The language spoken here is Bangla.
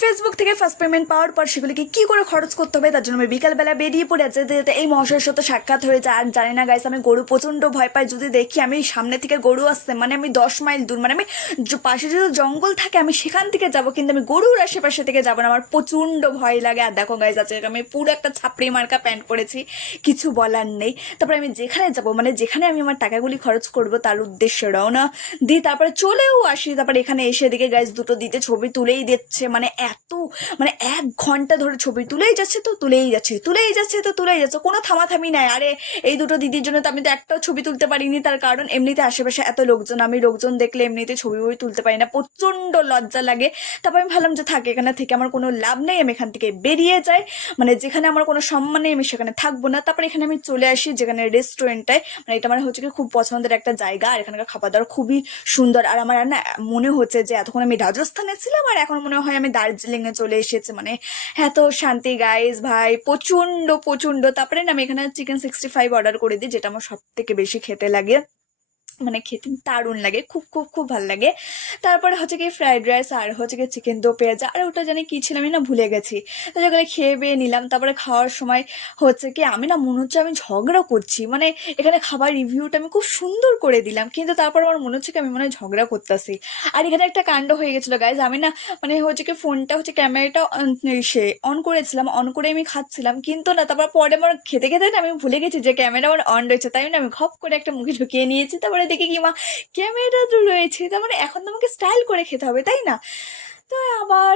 ফেসবুক থেকে ফার্স্ট পেমেন্ট পাওয়ার পর সেগুলিকে কি করে খরচ করতে হবে তার জন্য আমি বিকালবেলা বেরিয়ে পড়ে যেতে যেতে এই মহাশয়ের সাথে সাক্ষাৎ হয়ে যায়। আর জানি না গাইস, আমি গরু প্রচণ্ড ভয় পাই। যদি দেখি আমি সামনে থেকে গরু আসছে, মানে আমি 10 মাইল দূর, মানে আমি পাশে যদি জঙ্গল থাকে আমি সেখান থেকে যাব, কিন্তু আমি গরুর আশেপাশে থেকে যাবো না, আমার প্রচণ্ড ভয় লাগে। আর দেখো গাইস, আছে আমি পুরো একটা ছাপড়ি মার্কা প্যান্ট পরেছি, কিছু বলার নেই। তারপরে আমি যেখানে যাব, মানে যেখানে আমি আমার টাকাগুলি খরচ করব তার উদ্দেশ্যে রওনা দিই। তারপরে চলেও আসি। তারপরে এখানে এসে দিকে গাইস দুটো দিতে ছবি তুলেই দিচ্ছে, মানে এত, মানে 1 ঘন্টা ধরে ছবি তুলেই যাচ্ছে, তো তুলেই যাচ্ছে, তুলেই যাচ্ছে, তো তুলেই যাচ্ছে, কোনো থামাথামি নাই। আরে এই দুটো দিদির জন্য তো আমি তো একটাও ছবি তুলতে পারিনি, তার কারণ এমনিতে আশেপাশে এত লোকজন, আমি লোকজন দেখলে এমনিতে ছবি তুলতে পারি না, প্রচন্ড লজ্জা লাগে। তারপর আমি ভাবলাম যে থাকে এখানে থেকে আমার কোনো লাভ নেই, আমি এখান থেকে বেরিয়ে যাই, মানে যেখানে আমার কোনো সম্মান নেই আমি সেখানে থাকবো না। তারপর এখানে আমি চলে আসি যেখানে রেস্টুরেন্টটায়, মানে এটা মানে হচ্ছে কি খুব পছন্দের একটা জায়গা, আর এখানকার খাবার দাবার খুবই সুন্দর। আর আমার না মনে হচ্ছে যে এতক্ষণ আমি রাজস্থানে ছিলাম আর এখন মনে হয় আমি দার্জিলিং এ চলে এসেছি, মানে এত শান্তি গাইস ভাই, প্রচন্ড প্রচন্ড। তারপরে না আমি এখানে চিকেন 65 অর্ডার করে দিই, যেটা আমার সব থেকে বেশি খেতে লাগে, মানে খেতে দারুণ লাগে, খুব খুব খুব ভালো লাগে। তারপরে হচ্ছে কি ফ্রাইড রাইস, আর হচ্ছে কি চিকেন দো পেঁয়াজা, আর ওটা জানি কি ছিল আমি না ভুলে গেছি। তো যেগুলো খেয়ে বেয়ে নিলাম। তারপরে খাওয়ার সময় হচ্ছে কি আমি না মনে হচ্ছে আমি ঝগড়া করছি, মানে এখানে খাবার রিভিউটা আমি খুব সুন্দর করে দিলাম, কিন্তু তারপর আমার মনে হচ্ছে কি আমি মনে হয় ঝগড়া করতেছি। আর এখানে একটা কাণ্ড হয়ে গেছিল গাইজ, আমি না মানে হচ্ছে কি ফোনটা হচ্ছে ক্যামেরাটা সে অন করেছিলাম, অন করে আমি খাচ্ছিলাম, কিন্তু না তারপর পরে আমার খেতে খেতে না আমি ভুলে গেছি যে ক্যামেরা আমার অন রয়েছে, তাই না আমি খপ করে একটা মুখে ঢুকিয়ে নিয়েছি। তারপরে দেখি কি মা, ক্যামেরা তো রয়েছে, তার মানে এখন তো আমাকে স্টাইল করে খেতে হবে, তাই না? তো আবার